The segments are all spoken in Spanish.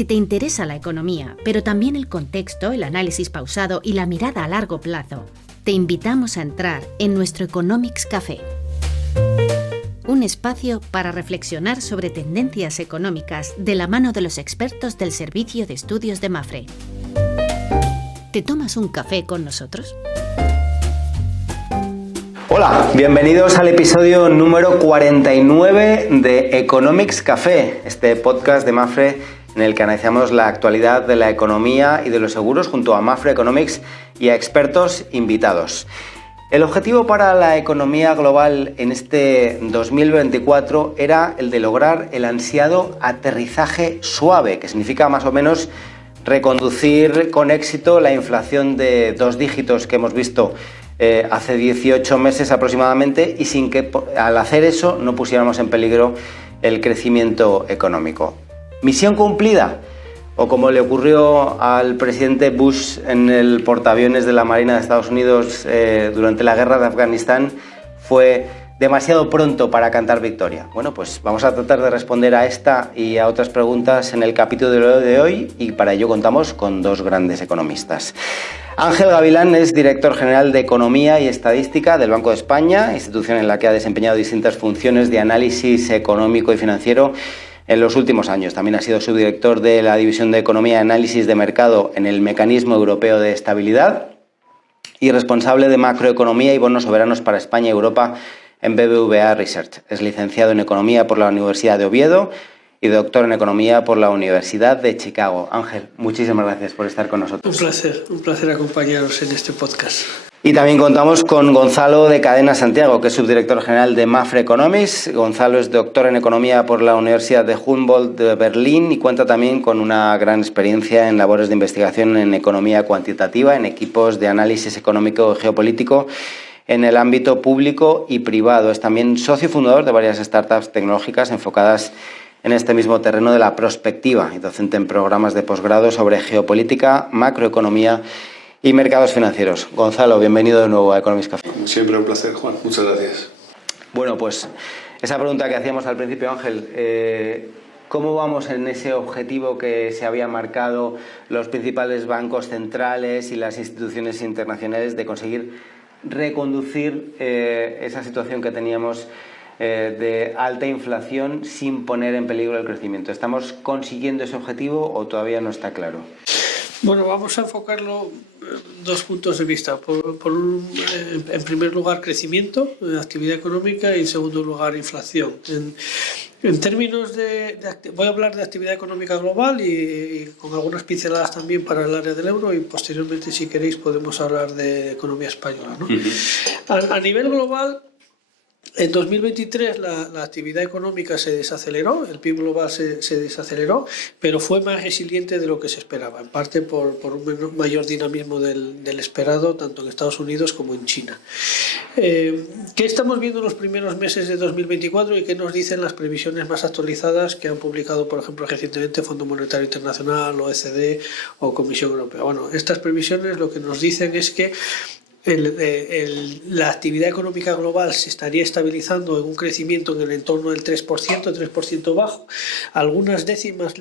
Si te interesa la economía, pero también el contexto, el análisis pausado y la mirada a largo plazo, te invitamos a entrar en nuestro Economics Café. Un espacio para reflexionar sobre tendencias económicas de la mano de los expertos del Servicio de Estudios de Mapfre. ¿Te tomas un café con nosotros? Hola, bienvenidos al episodio número 49 de Economics Café, este podcast de Mapfre en el que analizamos la actualidad de la economía y de los seguros junto a Mapfre Economics y a expertos invitados. El objetivo para la economía global en este 2024 era el de lograr el ansiado aterrizaje suave, que significa más o menos reconducir con éxito la inflación de 2 dígitos que hemos visto hace 18 meses aproximadamente, y sin que al hacer eso no pusiéramos en peligro el crecimiento económico. ¿Misión cumplida? O como le ocurrió al presidente Bush en el portaaviones de la Marina de Estados Unidos durante la guerra de Afganistán, fue demasiado pronto para cantar victoria. Bueno, pues vamos a tratar de responder a esta y a otras preguntas en el capítulo de hoy, y para ello contamos con 2 grandes economistas. Ángel Gavilán es director general de Economía y Estadística del Banco de España, institución en la que ha desempeñado distintas funciones de análisis económico y financiero en los últimos años. También ha sido subdirector de la División de Economía y Análisis de Mercado en el Mecanismo Europeo de Estabilidad y responsable de macroeconomía y bonos soberanos para España y Europa en BBVA Research. Es licenciado en Economía por la Universidad de Oviedo y doctor en Economía por la Universidad de Chicago. Ángel, muchísimas gracias por estar con nosotros. Un placer acompañaros en este podcast. Y también contamos con Gonzalo de Cadena Santiago, que es subdirector general de Mapfre Economics. Gonzalo es doctor en Economía por la Universidad de Humboldt de Berlín y cuenta también con una gran experiencia en labores de investigación en economía cuantitativa, en equipos de análisis económico y geopolítico en el ámbito público y privado. Es también socio fundador de varias startups tecnológicas enfocadas en este mismo terreno de la prospectiva y docente en programas de posgrado sobre geopolítica, macroeconomía y mercados financieros. Gonzalo, bienvenido de nuevo a Economics Café. Como siempre, un placer, Juan. Muchas gracias. Bueno, pues esa pregunta que hacíamos al principio, Ángel, ¿cómo vamos en ese objetivo que se habían marcado los principales bancos centrales y las instituciones internacionales de conseguir reconducir esa situación que teníamos de alta inflación sin poner en peligro el crecimiento? ¿Estamos consiguiendo ese objetivo o todavía no está claro? Bueno, vamos a enfocarlo 2 puntos de vista. En primer lugar, crecimiento, actividad económica, y en segundo lugar, inflación. En términos voy a hablar de actividad económica global y con algunas pinceladas también para el área del euro, y posteriormente, si queréis, podemos hablar de economía española, ¿no? A nivel global, en 2023 la actividad económica se desaceleró, el PIB global se desaceleró, pero fue más resiliente de lo que se esperaba, en parte por un mayor dinamismo del esperado, tanto en Estados Unidos como en China. ¿Qué estamos viendo en los primeros meses de 2024 y qué nos dicen las previsiones más actualizadas que han publicado, por ejemplo, recientemente Fondo Monetario Internacional, OECD o Comisión Europea? Bueno, estas previsiones lo que nos dicen es que la actividad económica global se estaría estabilizando en un crecimiento en el entorno del 3% bajo, algunas décimas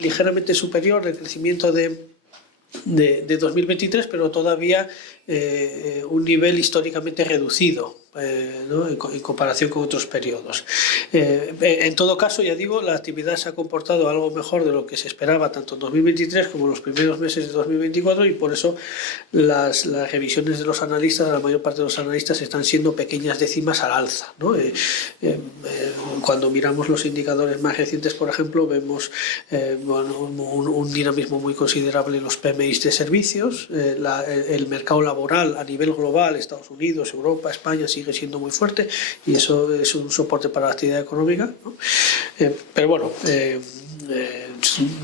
ligeramente superior al crecimiento de 2023, pero todavía un nivel históricamente reducido, ¿no? en comparación con otros periodos. En todo caso, ya digo, la actividad se ha comportado algo mejor de lo que se esperaba tanto en 2023 como en los primeros meses de 2024, y por eso las revisiones de los analistas, de la mayor parte de los analistas, están siendo pequeñas décimas al alza, ¿no? Cuando miramos los indicadores más recientes, por ejemplo, vemos un dinamismo muy considerable en los PMIs de servicios. El mercado laboral a nivel global, Estados Unidos, Europa, España, sigue siendo muy fuerte, y eso es un soporte para la actividad económica, ¿no? Pero bueno,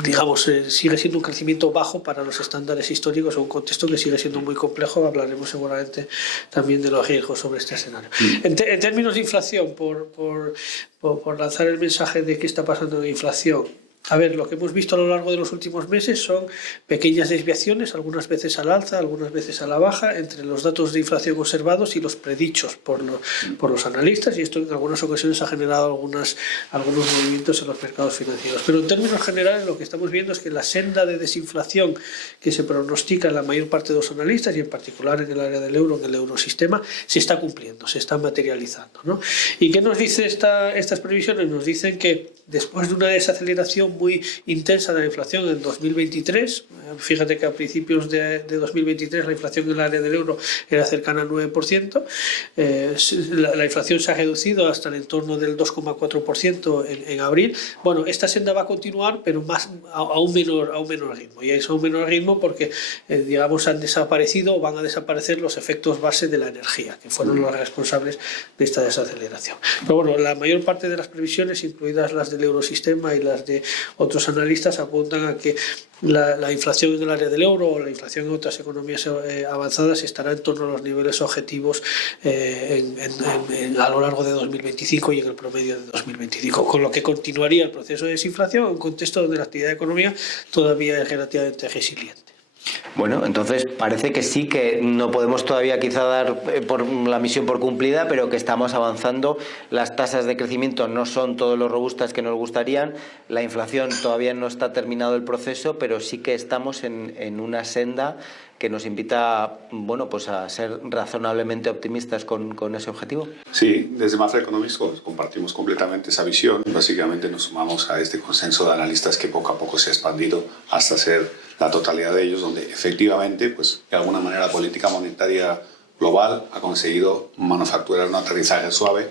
digamos, sigue siendo un crecimiento bajo para los estándares históricos, o un contexto que sigue siendo muy complejo. Hablaremos seguramente también de los riesgos sobre este escenario. En términos de inflación, por lanzar el mensaje de qué está pasando en inflación, A ver, lo que hemos visto a lo largo de los últimos meses son pequeñas desviaciones, algunas veces al alza, algunas veces a la baja, entre los datos de inflación observados y los predichos por los analistas, y esto en algunas ocasiones ha generado algunos movimientos en los mercados financieros. Pero en términos generales lo que estamos viendo es que la senda de desinflación que se pronostica en la mayor parte de los analistas, y en particular en el área del euro, en el eurosistema, se está cumpliendo, se está materializando, ¿no? ¿Y qué nos dice estas previsiones? Nos dicen que después de una desaceleración muy intensa de la inflación en 2023, fíjate que a principios de 2023 la inflación en el área del euro era cercana al 9%, la inflación se ha reducido hasta el entorno del 2,4% en abril. Bueno, esta senda va a continuar, pero a un menor ritmo, y es a un menor ritmo porque, digamos, han desaparecido o van a desaparecer los efectos base de la energía, que fueron los responsables de esta desaceleración. Pero bueno, la mayor parte de las previsiones, incluidas las del eurosistema y las de otros analistas, apuntan a que la inflación en el área del euro o la inflación en otras economías avanzadas estará en torno a los niveles objetivos a lo largo de 2025 y en el promedio de 2025, con lo que continuaría el proceso de desinflación en un contexto donde la actividad económica todavía es relativamente resiliente. Bueno, entonces parece que sí, que no podemos todavía quizá dar por la misión por cumplida, pero que estamos avanzando. Las tasas de crecimiento no son todo lo robustas que nos gustarían, la inflación todavía no está terminado el proceso, pero sí que estamos en una senda que nos invita, bueno, pues a ser razonablemente optimistas con ese objetivo. Sí, desde Mafre Economics compartimos completamente esa visión. Básicamente nos sumamos a este consenso de analistas que poco a poco se ha expandido hasta ser la totalidad de ellos, donde efectivamente, pues de alguna manera, la política monetaria global ha conseguido manufacturar un aterrizaje suave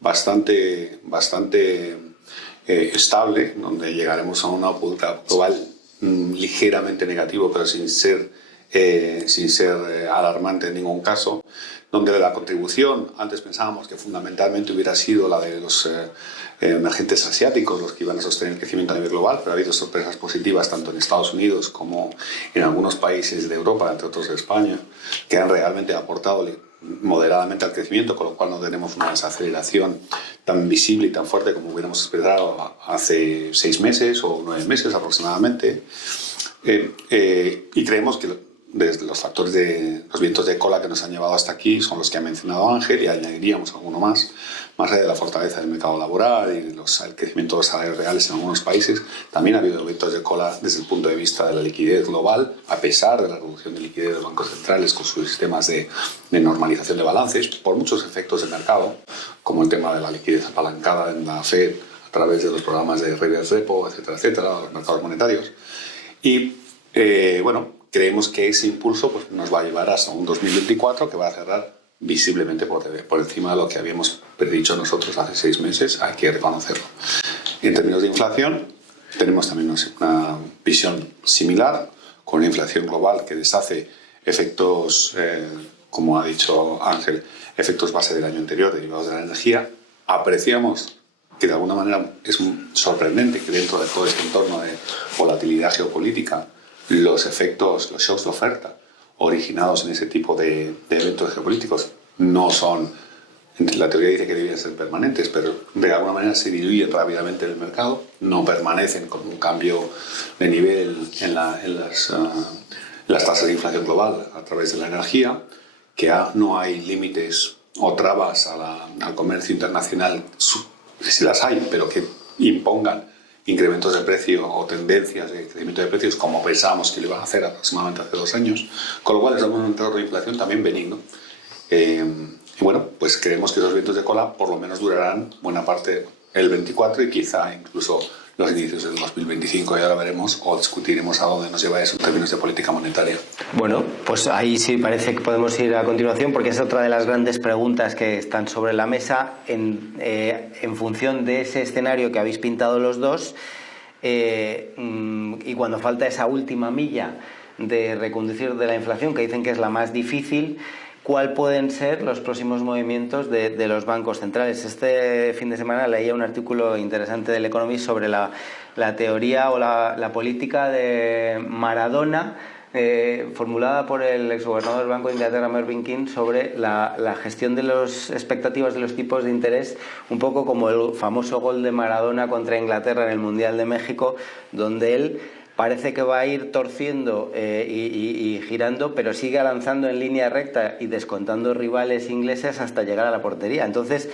bastante estable, donde llegaremos a un output global ligeramente negativo, pero sin ser alarmante en ningún caso, donde la contribución, antes pensábamos que fundamentalmente hubiera sido la de los emergentes asiáticos, los que iban a sostener el crecimiento a nivel global, pero ha habido sorpresas positivas tanto en Estados Unidos como en algunos países de Europa, entre otros de España, que han realmente aportado moderadamente al crecimiento, con lo cual no tenemos una desaceleración tan visible y tan fuerte como hubiéramos esperado hace 6 meses o 9 meses aproximadamente. Y creemos que desde los factores de los vientos de cola que nos han llevado hasta aquí son los que ha mencionado Ángel, y añadiríamos alguno más allá de la fortaleza del mercado laboral y el crecimiento de los salarios reales en algunos países. También ha habido vientos de cola desde el punto de vista de la liquidez global, a pesar de la reducción de liquidez de los bancos centrales con sus sistemas de normalización de balances, por muchos efectos de mercado, como el tema de la liquidez apalancada en la Fed a través de los programas de reverse repo, etcétera, los mercados monetarios. Y bueno, creemos que ese impulso pues, nos va a llevar hasta un 2024 que va a cerrar visiblemente por encima de lo que habíamos predicho nosotros hace 6 meses, hay que reconocerlo. En términos de inflación, tenemos también una visión similar, con una inflación global que deshace efectos, como ha dicho Ángel, efectos base del año anterior derivados de la energía. Apreciamos que de alguna manera es sorprendente que dentro de todo este entorno de volatilidad geopolítica, los efectos, los shocks de oferta originados en ese tipo de eventos geopolíticos no son, la teoría dice que deberían ser permanentes, pero de alguna manera se diluyen rápidamente en el mercado, no permanecen con un cambio de nivel en las tasas de inflación global a través de la energía, que no hay límites o trabas al comercio internacional, si las hay, pero que impongan incrementos de precio o tendencias de crecimiento de precios como pensábamos que lo iban a hacer aproximadamente hace 2 años, con lo cual estamos en un entorno de inflación también benigno. Y bueno, pues creemos que esos vientos de cola por lo menos durarán buena parte el 24 y quizá incluso los inicios del 2025, y ahora veremos o discutiremos a dónde nos lleva eso en términos de política monetaria. Bueno, pues ahí sí parece que podemos ir a continuación, porque es otra de las grandes preguntas que están sobre la mesa en función de ese escenario que habéis pintado los dos, y cuando falta esa última milla de reconducir de la inflación, que dicen que es la más difícil, ¿cuál pueden ser los próximos movimientos de los bancos centrales? Este fin de semana leía un artículo interesante del Economist sobre la teoría o la política de Maradona formulada por el exgobernador del Banco de Inglaterra, Mervyn King, sobre la gestión de las expectativas de los tipos de interés, un poco como el famoso gol de Maradona contra Inglaterra en el Mundial de México, donde él parece que va a ir torciendo y girando, pero sigue lanzando en línea recta y descontando rivales ingleses hasta llegar a la portería. Entonces,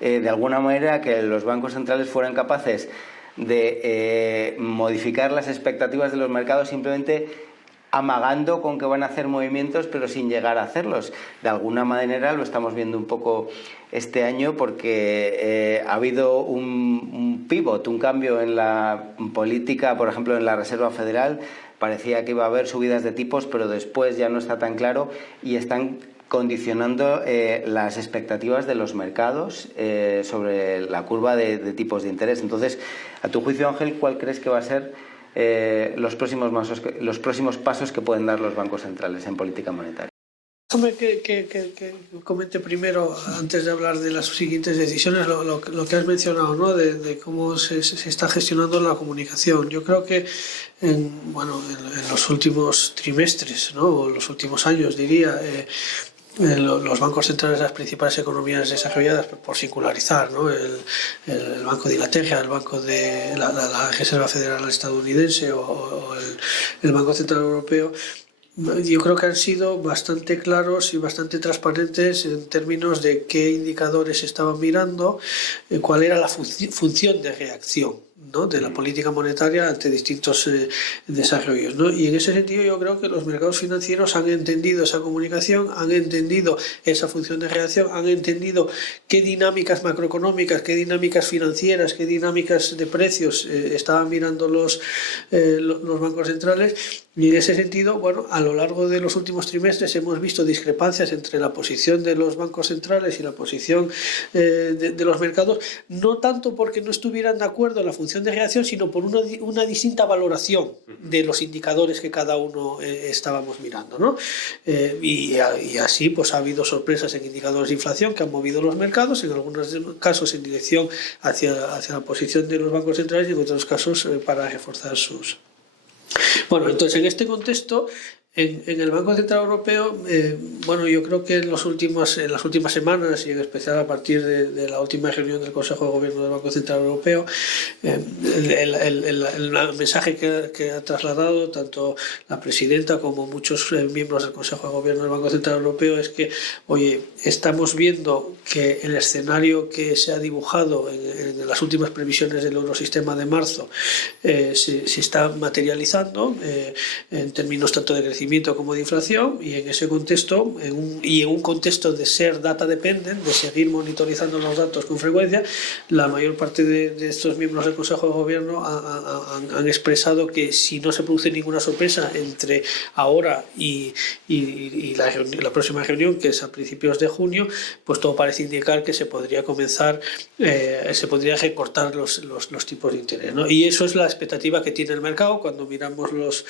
de alguna manera, que los bancos centrales fueran capaces de modificar las expectativas de los mercados simplemente amagando con que van a hacer movimientos pero sin llegar a hacerlos. De alguna manera lo estamos viendo un poco este año porque ha habido un pivot, un cambio en la política, por ejemplo en la Reserva Federal. Parecía que iba a haber subidas de tipos, pero después ya no está tan claro y están condicionando las expectativas de los mercados sobre la curva de tipos de interés. Entonces, a tu juicio, Ángel, ¿cuál crees que va a ser los próximos pasos que pueden dar los bancos centrales en política monetaria? Déjame que comente primero, antes de hablar de las siguientes decisiones, lo que has mencionado, ¿no? de cómo se está gestionando la comunicación. Yo creo que en los últimos trimestres, ¿no? O los últimos años, diría, los bancos centrales de las principales economías desarrolladas, por singularizar, ¿no? el Banco de Inglaterra, el Banco de la Reserva Federal estadounidense o el Banco Central Europeo, yo creo que han sido bastante claros y bastante transparentes en términos de qué indicadores estaban mirando, cuál era la función de reacción, ¿no? de la política monetaria ante distintos desarrollos, ¿no? Y en ese sentido yo creo que los mercados financieros han entendido esa comunicación, han entendido esa función de reacción, han entendido qué dinámicas macroeconómicas, qué dinámicas financieras, qué dinámicas de precios estaban mirando los bancos centrales. Y en ese sentido, bueno, a lo largo de los últimos trimestres hemos visto discrepancias entre la posición de los bancos centrales y la posición de los mercados, no tanto porque no estuvieran de acuerdo en la función de reacción, sino por una distinta valoración de los indicadores que cada uno estábamos mirando, ¿no? Y así pues ha habido sorpresas en indicadores de inflación que han movido los mercados, en algunos casos en dirección hacia la posición de los bancos centrales y en otros casos para reforzar sus... Bueno, entonces en este contexto, en el Banco Central Europeo, yo creo que en las últimas semanas y en especial a partir de la última reunión del Consejo de Gobierno del Banco Central Europeo, el mensaje que ha trasladado tanto la presidenta como muchos miembros del Consejo de Gobierno del Banco Central Europeo es que, oye, estamos viendo que el escenario que se ha dibujado en las últimas previsiones del Eurosistema de marzo se está materializando en términos tanto de crecimiento como de inflación, y en ese contexto, en un contexto de ser data dependent, de seguir monitorizando los datos con frecuencia, la mayor parte de estos miembros del Consejo de Gobierno han expresado que si no se produce ninguna sorpresa entre ahora y la próxima reunión, que es a principios de junio, pues todo parece indicar que se podría comenzar, se podría recortar los tipos de interés, ¿no? Y eso es la expectativa que tiene el mercado cuando miramos los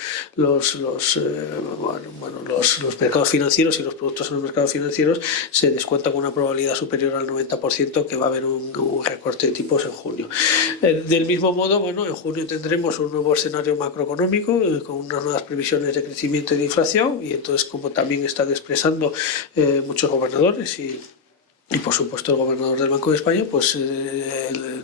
mercados financieros y los productos en los mercados financieros. Se descuenta con una probabilidad superior al 90% que va a haber un recorte de tipos en junio. Del mismo modo, en junio tendremos un nuevo escenario macroeconómico con unas nuevas previsiones de crecimiento y de inflación, y entonces, como también están expresando muchos gobernadores y por supuesto el gobernador del Banco de España, pues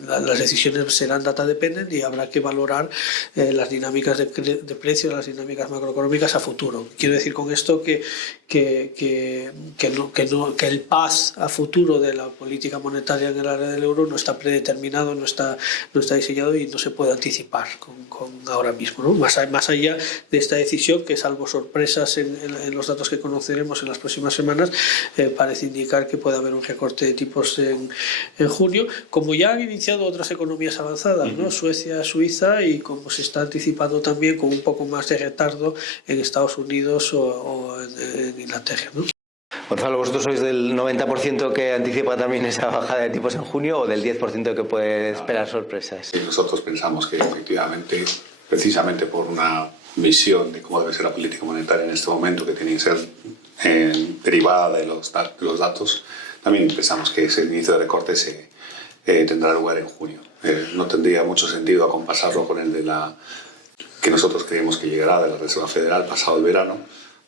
las decisiones serán data dependent y habrá que valorar las dinámicas de precios, las dinámicas macroeconómicas a futuro. Quiero decir con esto que el path a futuro de la política monetaria en el área del euro no está predeterminado, no está diseñado y no se puede anticipar con ahora mismo, ¿no? Más allá de esta decisión, que salvo sorpresas en los datos que conoceremos en las próximas semanas, parece indicar que puede haber un recorte de tipos en junio, como ya han iniciado otras economías avanzadas, ¿no? Suecia, Suiza, y como se está anticipando también con un poco más de retardo en Estados Unidos o en Inglaterra, ¿no? Gonzalo, ¿vosotros sois del 90% que anticipa también esa bajada de tipos en junio o del 10% que puede esperar sorpresas? Sí, nosotros pensamos que efectivamente, precisamente por una visión de cómo debe ser la política monetaria en este momento, que tiene que ser derivada de los datos, también pensamos que ese inicio de recorte tendrá lugar en junio. No tendría mucho sentido acompasarlo con el de que nosotros creemos que llegará de la Reserva Federal pasado el verano,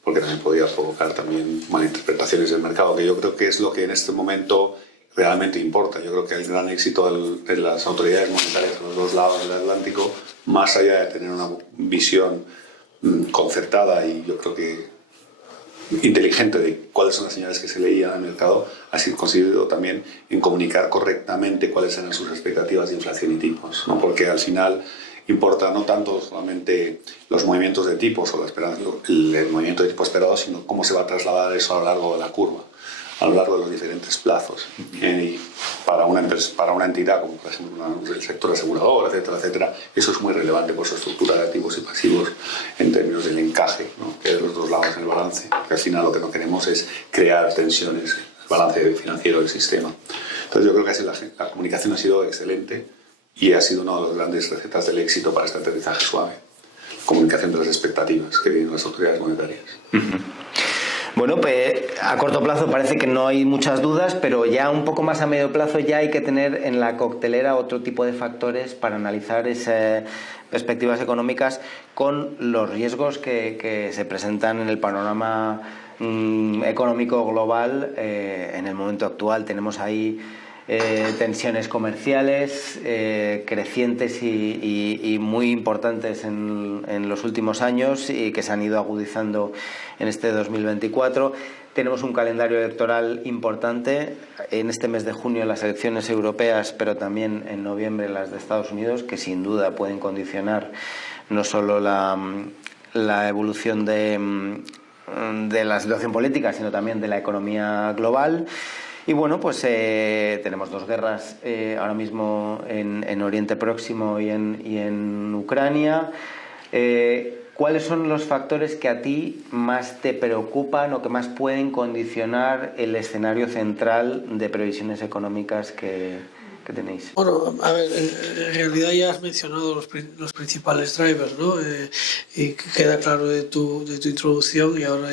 porque también podría provocar también malinterpretaciones del mercado, que yo creo que es lo que en este momento realmente importa. Yo creo que el gran éxito de las autoridades monetarias de los dos lados del Atlántico, más allá de tener una visión concertada y yo creo que inteligente de cuáles son las señales que se leían al mercado, ha sido considerado también en comunicar correctamente cuáles eran sus expectativas de inflación y tipos, ¿no? Porque al final importa no tanto solamente los movimientos de tipos o el movimiento de tipo esperado, sino cómo se va a trasladar eso a lo largo de la curva, a lo largo de los diferentes plazos. Y para una entidad como por ejemplo el sector asegurador, etcétera, etcétera, eso es muy relevante por su estructura de activos y pasivos en términos del encaje, ¿no? Que de los dos lados en el balance, porque al final lo que no queremos es crear tensiones en el balance financiero del sistema. Entonces yo creo que la comunicación ha sido excelente y ha sido una de las grandes recetas del éxito para este aterrizaje suave. Comunicación de las expectativas que tienen las autoridades monetarias. Bueno, pues a corto plazo parece que no hay muchas dudas, pero ya un poco más a medio plazo ya hay que tener en la coctelera otro tipo de factores para analizar esas perspectivas económicas con los riesgos que se presentan en el panorama económico global en el momento actual. Tenemos ahí tensiones comerciales crecientes y muy importantes en los últimos años y que se han ido agudizando en este 2024. Tenemos un calendario electoral importante en este mes de junio, las elecciones europeas, pero también en noviembre las de Estados Unidos, que sin duda pueden condicionar no solo la evolución de la situación política, sino también de la economía global. Y bueno, pues tenemos dos guerras ahora mismo en Oriente Próximo y en Ucrania. ¿Cuáles son los factores que a ti más te preocupan o que más pueden condicionar el escenario central de previsiones económicas que tenéis? Bueno, a ver, en realidad ya has mencionado los principales drivers, ¿no? Y queda claro de tu introducción y ahora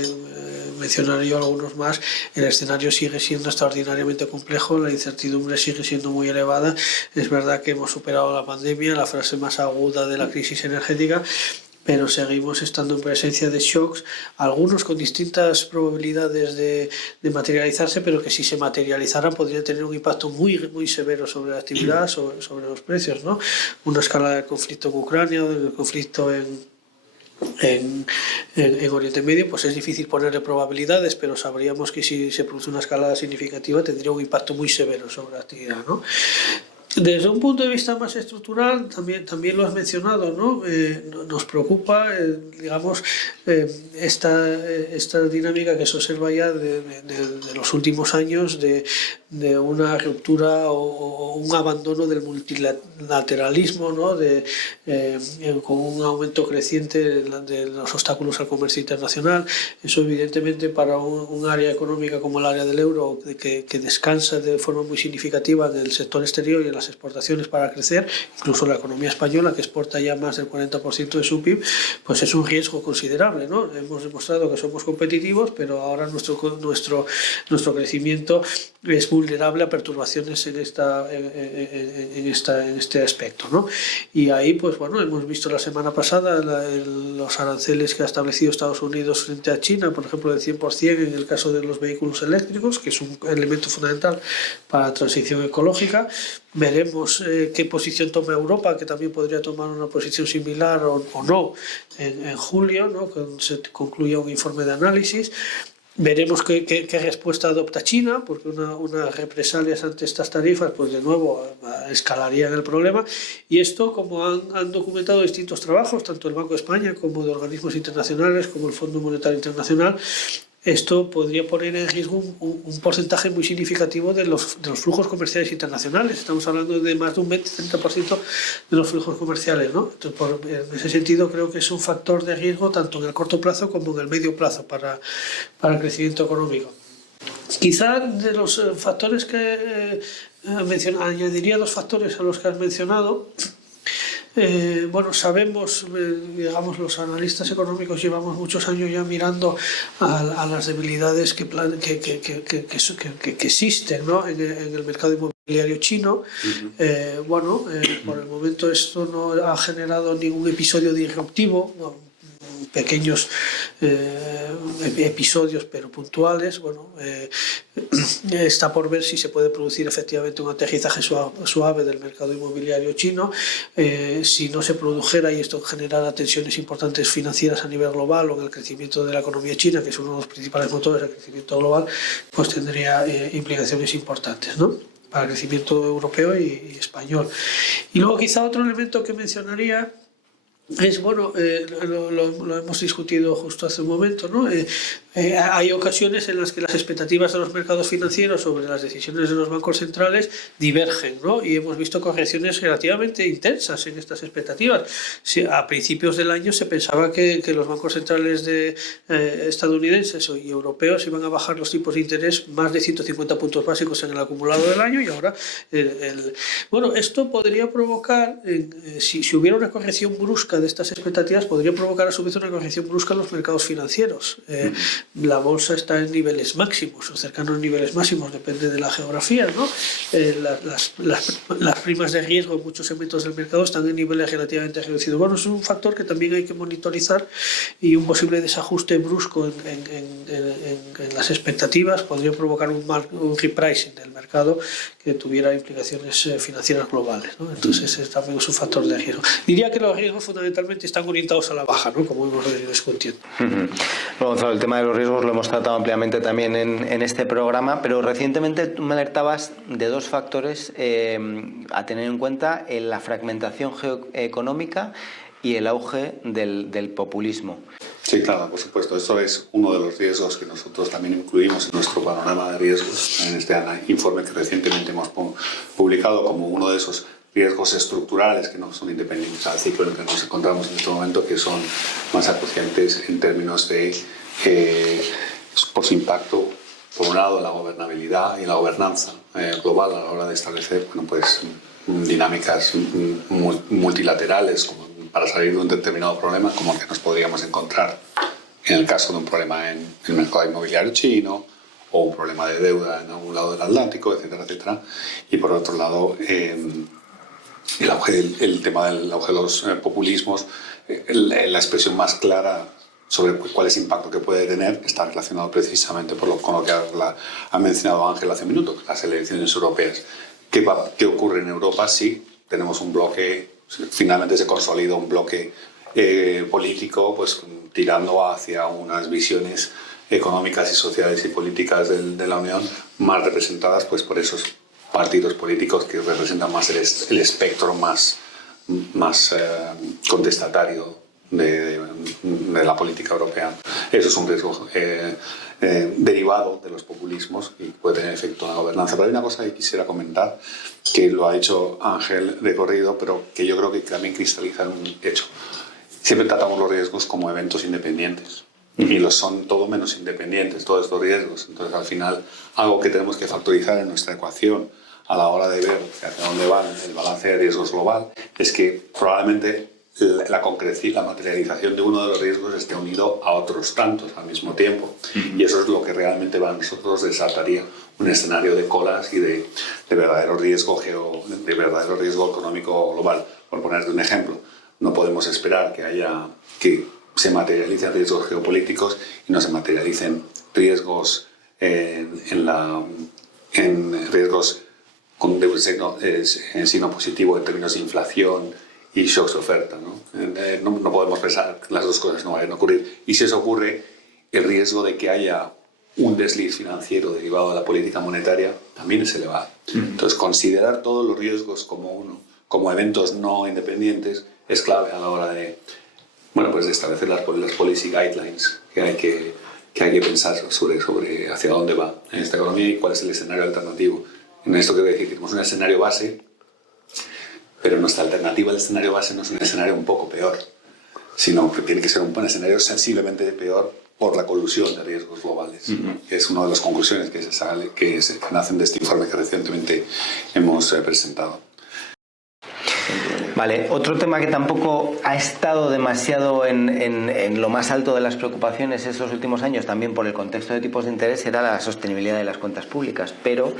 mencionaré yo algunos más. El escenario sigue siendo extraordinariamente complejo, la incertidumbre sigue siendo muy elevada. Es verdad que hemos superado la pandemia, la fase más aguda de la crisis energética, pero seguimos estando en presencia de shocks, algunos con distintas probabilidades de materializarse, pero que si se materializaran podrían tener un impacto muy, muy severo sobre la actividad, sobre los precios, ¿no? Una escala del conflicto en Ucrania, del conflicto en Oriente Medio, pues es difícil ponerle probabilidades, pero sabríamos que si se produce una escalada significativa tendría un impacto muy severo sobre la actividad, ¿no? Desde un punto de vista más estructural, también lo has mencionado, ¿no? Nos preocupa, digamos, esta dinámica que se observa ya de los últimos años de una ruptura o un abandono del multilateralismo, ¿no? Con un aumento creciente de los obstáculos al comercio internacional. Eso evidentemente para un área económica como el área del euro, que descansa de forma muy significativa en el sector exterior y en las exportaciones para crecer, incluso la economía española, que exporta ya más del 40% de su PIB, pues es un riesgo considerable, ¿no? Hemos demostrado que somos competitivos, pero ahora nuestro crecimiento es vulnerable a perturbaciones en este aspecto, ¿no? Y ahí, pues bueno, hemos visto la semana pasada los aranceles que ha establecido Estados Unidos frente a China, por ejemplo, del 100% en el caso de los vehículos eléctricos, que es un elemento fundamental para la transición ecológica. Veremos qué posición toma Europa, que también podría tomar una posición similar o no en julio, ¿no? Cuando se concluya un informe de análisis. Veremos qué respuesta adopta China, porque unas represalias ante estas tarifas, pues de nuevo escalarían el problema. Y esto, como han documentado distintos trabajos, tanto el Banco de España como de organismos internacionales, como el Fondo Monetario Internacional, esto podría poner en riesgo un porcentaje muy significativo de los flujos comerciales internacionales. Estamos hablando de más de un 20-30% de los flujos comerciales, ¿no? Entonces, en ese sentido, creo que es un factor de riesgo tanto en el corto plazo como en el medio plazo para el crecimiento económico. Quizá de los factores que añadiría dos factores a los que has mencionado. Bueno, sabemos, digamos, los analistas económicos llevamos muchos años ya mirando a las debilidades que existen, ¿no? en el mercado inmobiliario. inmobiliario chino. Por el momento esto no ha generado ningún episodio disruptivo, pequeños episodios pero puntuales. Está por ver si se puede producir efectivamente un aterrizaje suave del mercado inmobiliario chino. Si no se produjera y esto generara tensiones importantes financieras a nivel global o en el crecimiento de la economía china, que es uno de los principales motores del crecimiento global, pues tendría implicaciones importantes, ¿no?, para el crecimiento europeo y español. Y luego quizá otro elemento que mencionaría es, lo hemos discutido justo hace un momento, ¿no? Hay ocasiones en las que las expectativas de los mercados financieros sobre las decisiones de los bancos centrales divergen, ¿no? Y hemos visto correcciones relativamente intensas en estas expectativas. A principios del año se pensaba que los bancos centrales estadounidenses y europeos iban a bajar los tipos de interés más de 150 puntos básicos en el acumulado del año, y ahora esto podría provocar, si hubiera una corrección brusca de estas expectativas, podría provocar a su vez una corrección brusca en los mercados financieros. La bolsa está en niveles máximos o cercanos a niveles máximos, depende de la geografía, ¿no? Las primas de riesgo en muchos segmentos del mercado están en niveles relativamente reducidos. Es un factor que también hay que monitorizar, y un posible desajuste brusco en las expectativas podría provocar un repricing del mercado que tuviera implicaciones financieras globales, ¿no? Entonces también es un factor de riesgo. Diría que los riesgos fundamentalmente están orientados a la baja, ¿no?, como hemos venido discutiendo. Bueno, Gonzalo, el tema de los riesgos lo hemos tratado ampliamente también en este programa, pero recientemente tú me alertabas de dos factores a tener en cuenta: la fragmentación geoeconómica y el auge del populismo. Sí, claro, por supuesto. Eso es uno de los riesgos que nosotros también incluimos en nuestro panorama de riesgos, en este informe que recientemente hemos publicado, como uno de esos riesgos estructurales que no son independientes al ciclo en el que nos encontramos en este momento, que son más acuciantes en términos de por su impacto, por un lado, en la gobernabilidad y la gobernanza global a la hora de establecer dinámicas multilaterales para salir de un determinado problema, como el que nos podríamos encontrar en el caso de un problema en el mercado inmobiliario chino, o un problema de deuda en algún lado del Atlántico, etcétera, etcétera. Y por otro lado, el tema del auge de los populismos, la expresión más clara sobre cuál es el impacto que puede tener está relacionado precisamente con lo que ha mencionado Ángel hace un minuto, las elecciones europeas. ¿Qué ocurre en Europa si tenemos un bloque, finalmente se consolida un bloque político, pues tirando hacia unas visiones económicas y sociales y políticas de la Unión más representadas pues por esos partidos políticos que representan más el espectro más contestatario de la política europea? Eso es un riesgo derivado de los populismos y puede tener efecto en la gobernanza. Pero hay una cosa que quisiera comentar, que lo ha hecho Ángel de corrido, pero que yo creo que también cristaliza en un hecho. Siempre tratamos los riesgos como eventos independientes, y los son todo menos independientes, todos estos riesgos. Entonces, al final, algo que tenemos que factorizar en nuestra ecuación a la hora de ver hacia dónde va el balance de riesgos global es que probablemente la concreción, la materialización de uno de los riesgos esté unido a otros tantos al mismo tiempo. Y eso es lo que realmente para nosotros desataría un escenario de colas y de verdadero riesgo económico global. Por ponerte un ejemplo, no podemos esperar que se materialicen riesgos geopolíticos y no se materialicen riesgos riesgos con en signo positivo en términos de inflación y shocks de oferta, ¿no? No podemos pensar que las dos cosas no vayan a ocurrir. Y si eso ocurre, el riesgo de que haya un desliz financiero derivado de la política monetaria también es elevado. Entonces, considerar todos los riesgos como eventos no independientes es clave a la hora de establecer las policy guidelines que hay que pensar sobre hacia dónde va en esta economía y cuál es el escenario alternativo. En esto quiero decir que tenemos un escenario base, pero nuestra alternativa al escenario base no es un escenario un poco peor, sino que tiene que ser un escenario sensiblemente peor por la colusión de riesgos globales, que es una de las conclusiones que nacen de este informe que recientemente hemos presentado. Vale, otro tema que tampoco ha estado demasiado en lo más alto de las preocupaciones estos últimos años, también por el contexto de tipos de interés, era la sostenibilidad de las cuentas públicas, pero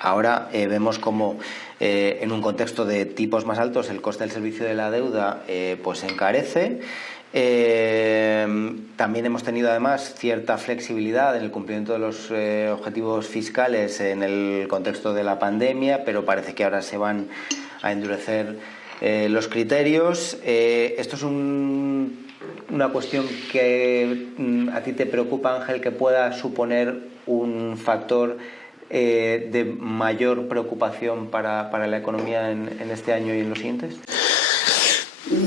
ahora vemos como en un contexto de tipos más altos el coste del servicio de la deuda pues se encarece. También hemos tenido además cierta flexibilidad en el cumplimiento de los objetivos fiscales en el contexto de la pandemia, pero parece que ahora se van a endurecer los criterios. Esto es una cuestión que a ti te preocupa, Ángel, que pueda suponer un factor de mayor preocupación para la economía en este año y en los siguientes.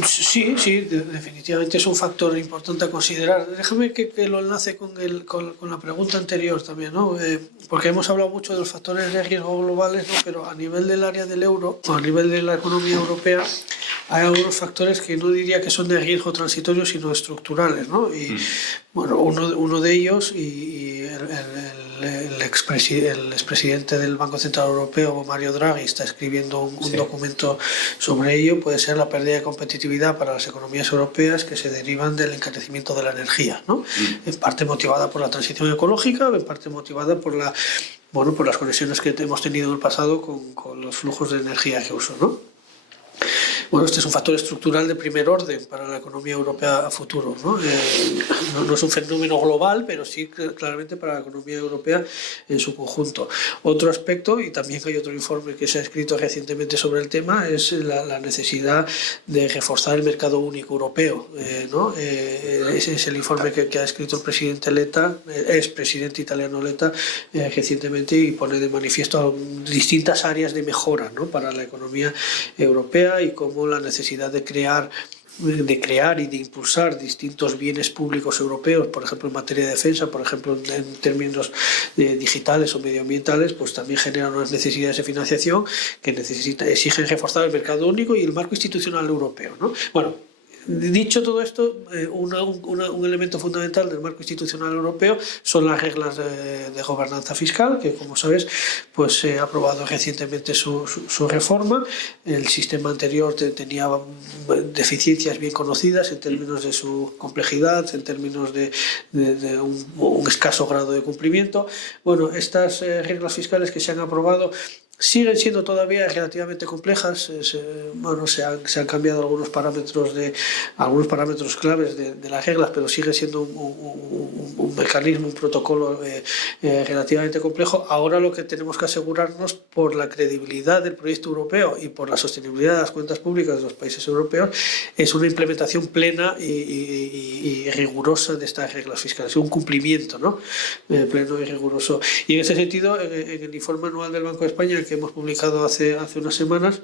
Sí, definitivamente es un factor importante a considerar. Déjame que lo enlace con la pregunta anterior también, ¿no? Porque hemos hablado mucho de los factores de riesgo globales, ¿no? Pero a nivel del área del euro, o a nivel de la economía europea, hay algunos factores que no diría que son de riesgo transitorio, sino estructurales, ¿no? Y bueno, uno de ellos, y el expresidente del Banco Central Europeo, Mario Draghi, está escribiendo un documento sobre ello, puede ser la pérdida de competitividad para las economías europeas que se derivan del encarecimiento de la energía, ¿no? En parte motivada por la transición ecológica, en parte motivada por las conexiones que hemos tenido en el pasado con los flujos de energía que uso, ¿no? Bueno, este es un factor estructural de primer orden para la economía europea a futuro, ¿no? No es un fenómeno global, pero sí claramente para la economía europea en su conjunto. Otro aspecto, y también hay otro informe que se ha escrito recientemente sobre el tema, es la necesidad de reforzar el mercado único europeo, ¿no? Ese es el informe que ha escrito el presidente Letta, expresidente italiano Letta, recientemente, y pone de manifiesto distintas áreas de mejora, ¿no? Para la economía europea, y cómo la necesidad de crear y de impulsar distintos bienes públicos europeos, por ejemplo en materia de defensa, por ejemplo en términos digitales o medioambientales, pues también generan unas necesidades de financiación que exigen reforzar el mercado único y el marco institucional europeo, ¿no? Bueno, dicho todo esto, un elemento fundamental del marco institucional europeo son las reglas de gobernanza fiscal, que como sabes pues se ha aprobado recientemente su reforma. El sistema anterior tenía deficiencias bien conocidas en términos de su complejidad, en términos de un escaso grado de cumplimiento. Bueno, estas reglas fiscales que se han aprobado siguen siendo todavía relativamente complejas. Se han cambiado algunos parámetros claves de las reglas, pero sigue siendo un mecanismo, un protocolo relativamente complejo. Ahora lo que tenemos que asegurarnos, por la credibilidad del proyecto europeo y por la sostenibilidad de las cuentas públicas de los países europeos, es una implementación plena y rigurosa de estas reglas fiscales, un cumplimiento, ¿no? Pleno y riguroso. Y en ese sentido, en el informe anual del Banco de España, que hemos publicado hace unas semanas,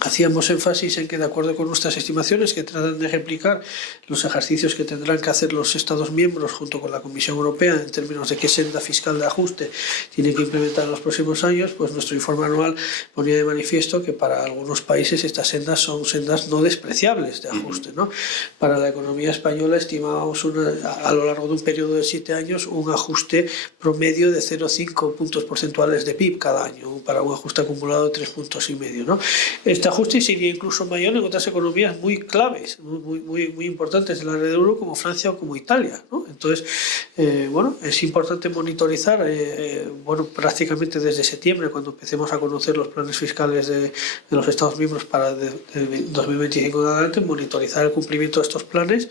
hacíamos énfasis en que, de acuerdo con nuestras estimaciones, que tratan de replicar los ejercicios que tendrán que hacer los Estados miembros junto con la Comisión Europea en términos de qué senda fiscal de ajuste tienen que implementar en los próximos años, pues nuestro informe anual ponía de manifiesto que para algunos países estas sendas son sendas no despreciables de ajuste, ¿no? Para la economía española estimábamos a lo largo de un periodo de 7 años un ajuste promedio de 0,5 puntos porcentuales de PIB cada año, para un ajuste acumulado de 3,5 puntos, ¿no? Este ajuste sería incluso mayor en otras economías muy claves, muy importantes del área del euro, como Francia o como Italia, ¿no? Entonces, es importante monitorizar, prácticamente desde septiembre, cuando empecemos a conocer los planes fiscales de los Estados miembros para de 2025 en adelante, monitorizar el cumplimiento de estos planes.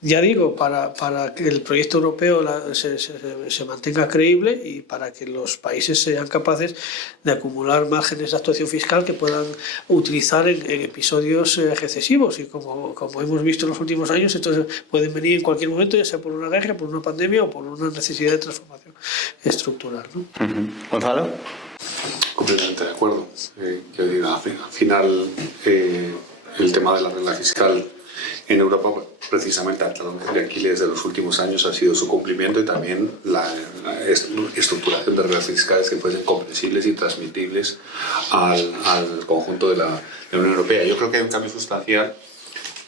Ya digo, para que el proyecto europeo se mantenga creíble y para que los países sean capaces de acumular márgenes de actuación fiscal que puedan utilizar en episodios recesivos. Y como hemos visto en los últimos años, entonces pueden venir en cualquier momento, ya sea por una guerra, por una pandemia o por una necesidad de transformación estructural, ¿no? Gonzalo. Completamente de acuerdo. Al final, el tema de la regla fiscal en Europa, precisamente, el talón de Aquiles de los últimos años ha sido su cumplimiento y también la estructuración de reglas fiscales que fuesen comprensibles y transmitibles al conjunto de la Unión Europea. Yo creo que hay un cambio sustancial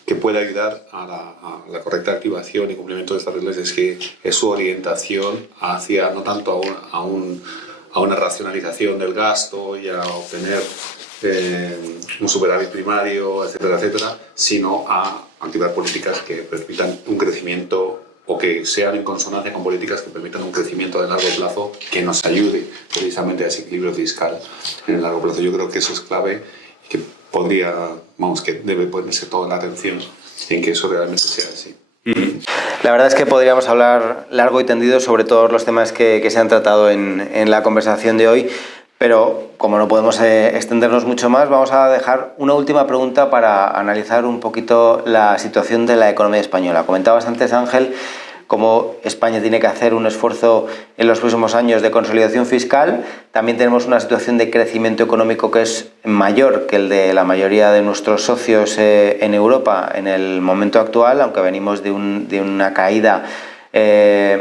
que puede ayudar a la correcta activación y cumplimiento de estas reglas, es que es su orientación hacia, no tanto a una racionalización del gasto y a obtener un superávit primario, etcétera, etcétera, sino a activar políticas que permitan un crecimiento o que sean en consonancia con políticas que permitan un crecimiento de largo plazo que nos ayude precisamente a ese equilibrio fiscal en el largo plazo. Yo creo que eso es clave y que que debe ponerse toda la atención en que eso realmente sea así. La verdad es que podríamos hablar largo y tendido sobre todos los temas que se han tratado en la conversación de hoy, pero como no podemos extendernos mucho más, vamos a dejar una última pregunta para analizar un poquito la situación de la economía española. Comentabas antes, Ángel, cómo España tiene que hacer un esfuerzo en los próximos años de consolidación fiscal. También tenemos una situación de crecimiento económico que es mayor que el de la mayoría de nuestros socios en Europa en el momento actual, aunque venimos de una caída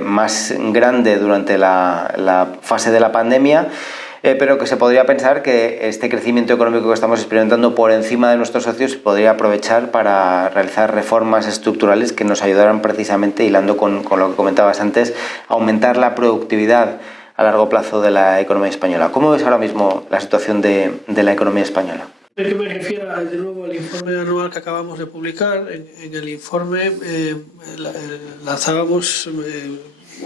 más grande durante la fase de la pandemia. Pero que se podría pensar que este crecimiento económico que estamos experimentando por encima de nuestros socios se podría aprovechar para realizar reformas estructurales que nos ayudaran precisamente, hilando con lo que comentabas antes, a aumentar la productividad a largo plazo de la economía española. ¿Cómo ves ahora mismo la situación de la economía española? Que me refiero de nuevo al informe anual que acabamos de publicar. En el informe lanzábamos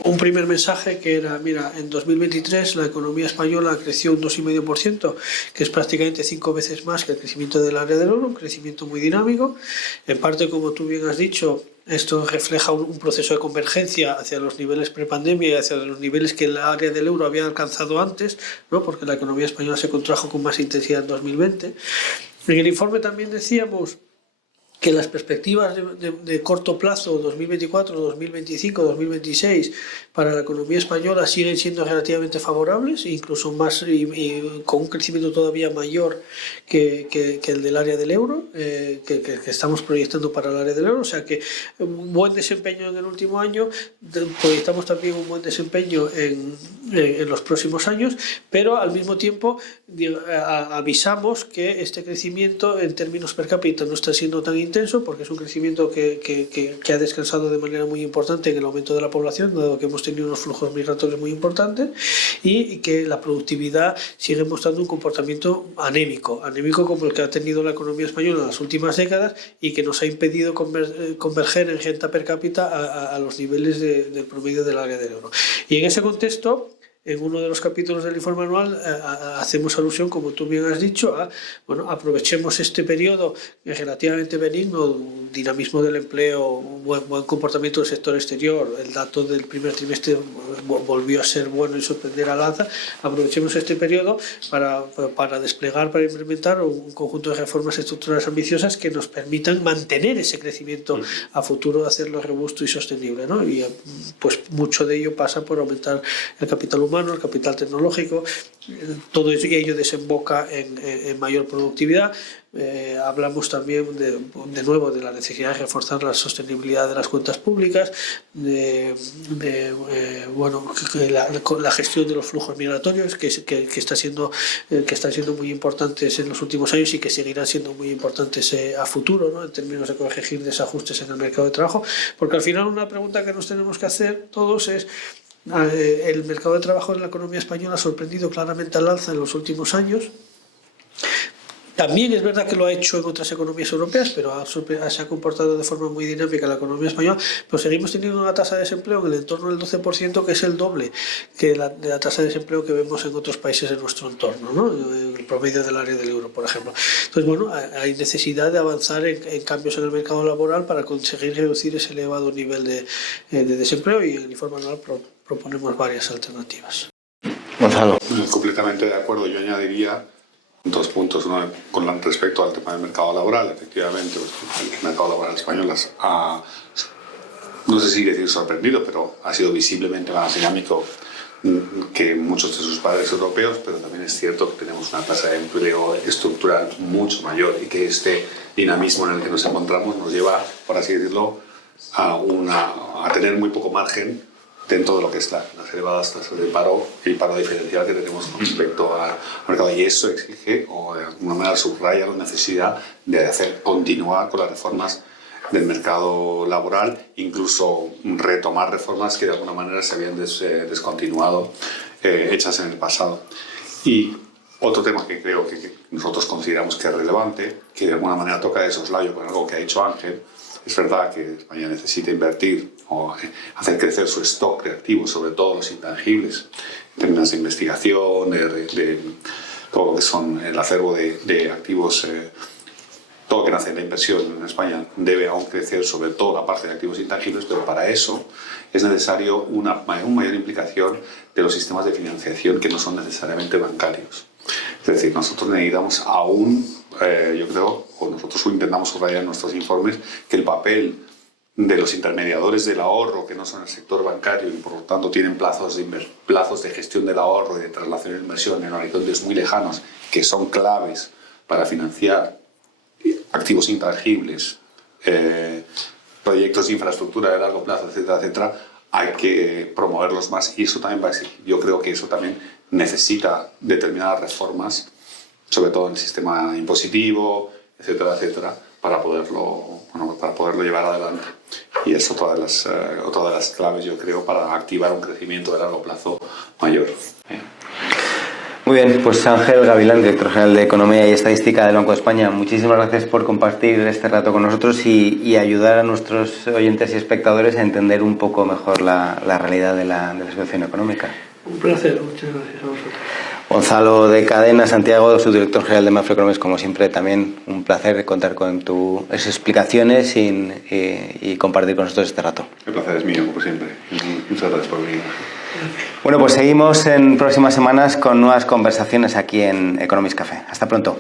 un primer mensaje que era, mira, en 2023 la economía española creció un 2,5%, que es prácticamente 5 veces más que el crecimiento del área del euro, un crecimiento muy dinámico. En parte, como tú bien has dicho, esto refleja un proceso de convergencia hacia los niveles prepandemia y hacia los niveles que el área del euro había alcanzado antes, ¿no? Porque la economía española se contrajo con más intensidad en 2020. En el informe también decíamos que las perspectivas de corto plazo, 2024, 2025, 2026, para la economía española siguen siendo relativamente favorables, incluso más y con un crecimiento todavía mayor que el del área del euro, que estamos proyectando para el área del euro. O sea que un buen desempeño en el último año, proyectamos también un buen desempeño en los próximos años, pero al mismo tiempo avisamos que este crecimiento en términos per cápita no está siendo tan intenso, porque es un crecimiento que ha descansado de manera muy importante en el aumento de la población, dado que hemos tenido unos flujos migratorios muy importantes, y que la productividad sigue mostrando un comportamiento anémico como el que ha tenido la economía española en las últimas décadas y que nos ha impedido converger en renta per cápita a los niveles del promedio del área del euro. Y en ese contexto, en uno de los capítulos del informe anual hacemos alusión, como tú bien has dicho, aprovechemos este periodo relativamente benigno, dinamismo del empleo, buen comportamiento del sector exterior. El dato del primer trimestre volvió a ser bueno y sorprender al alza. Aprovechemos este periodo para desplegar, para implementar un conjunto de reformas estructurales ambiciosas que nos permitan mantener ese crecimiento a futuro, hacerlo robusto y sostenible, ¿no? Y pues mucho de ello pasa por aumentar el capital humano, el capital tecnológico. Todo ello desemboca en mayor productividad. Hablamos también de nuevo de la necesidad de reforzar la sostenibilidad de las cuentas públicas, la gestión de los flujos migratorios que está siendo muy importantes en los últimos años y que seguirán siendo muy importantes a futuro, ¿no? En términos de corregir desajustes en el mercado de trabajo, porque al final una pregunta que nos tenemos que hacer todos es: el mercado de trabajo en la economía española ha sorprendido claramente al alza en los últimos años. También es verdad que lo ha hecho en otras economías europeas, pero se ha comportado de forma muy dinámica la economía española. Pero seguimos teniendo una tasa de desempleo en el entorno del 12%, que es el doble que la tasa de desempleo que vemos en otros países de nuestro entorno, ¿no? El promedio del área del euro, por ejemplo. Entonces, bueno, hay necesidad de avanzar en cambios en el mercado laboral para conseguir reducir ese elevado nivel de desempleo, y en el informe anual proponemos varias alternativas. Gonzalo. Completamente de acuerdo. Yo añadiría 2 puntos. Uno con respecto al tema del mercado laboral. Efectivamente, el mercado laboral español no sé si decir sorprendido, pero ha sido visiblemente más dinámico que muchos de sus pares europeos, pero también es cierto que tenemos una tasa de empleo estructural mucho mayor y que este dinamismo en el que nos encontramos nos lleva, por así decirlo, a tener muy poco margen dentro de lo que es las elevadas tasas de paro y el paro diferencial que tenemos con respecto al mercado. Y eso exige, o de alguna manera subraya, la necesidad de continuar con las reformas del mercado laboral, incluso retomar reformas que de alguna manera se habían descontinuado, hechas en el pasado. Y Otro tema que creo que nosotros consideramos que es relevante, que de alguna manera toca de soslayo con algo que ha dicho Ángel, es verdad que España necesita invertir o hacer crecer su stock de activos, sobre todo los intangibles, en términos de investigación, de todo lo que son el acervo de activos, todo lo que nace en la inversión en España debe aún crecer, sobre todo la parte de activos intangibles, pero para eso es necesario una mayor implicación de los sistemas de financiación que no son necesariamente bancarios. Es decir, nosotros necesitamos aún, yo creo, o nosotros intentamos subrayar en nuestros informes, que el papel de los intermediadores del ahorro, que no son el sector bancario y por lo tanto tienen plazos de gestión del ahorro y de traslación de inversión en horizontes muy lejanos, que son claves para financiar activos intangibles, proyectos de infraestructura de largo plazo, etcétera, etcétera, hay que promoverlos más y eso también va a ser, yo creo que eso también necesita determinadas reformas, sobre todo en el sistema impositivo, etcétera, etcétera, para poderlo llevar adelante. Y es otra de las claves, yo creo, para activar un crecimiento de largo plazo mayor. Muy bien, pues Ángel Gavilán, director general de Economía y Estadística del Banco de España, muchísimas gracias por compartir este rato con nosotros y ayudar a nuestros oyentes y espectadores a entender un poco mejor la realidad de la situación económica. Un placer, muchas gracias a vosotros. Gonzalo de Cadena Santiago, subdirector general de Mapfre Economics, como siempre también un placer contar con tus explicaciones y compartir con nosotros este rato. El placer es mío, como siempre. Muchas gracias por venir. Bueno, pues seguimos en próximas semanas con nuevas conversaciones aquí en Economics Café. Hasta pronto.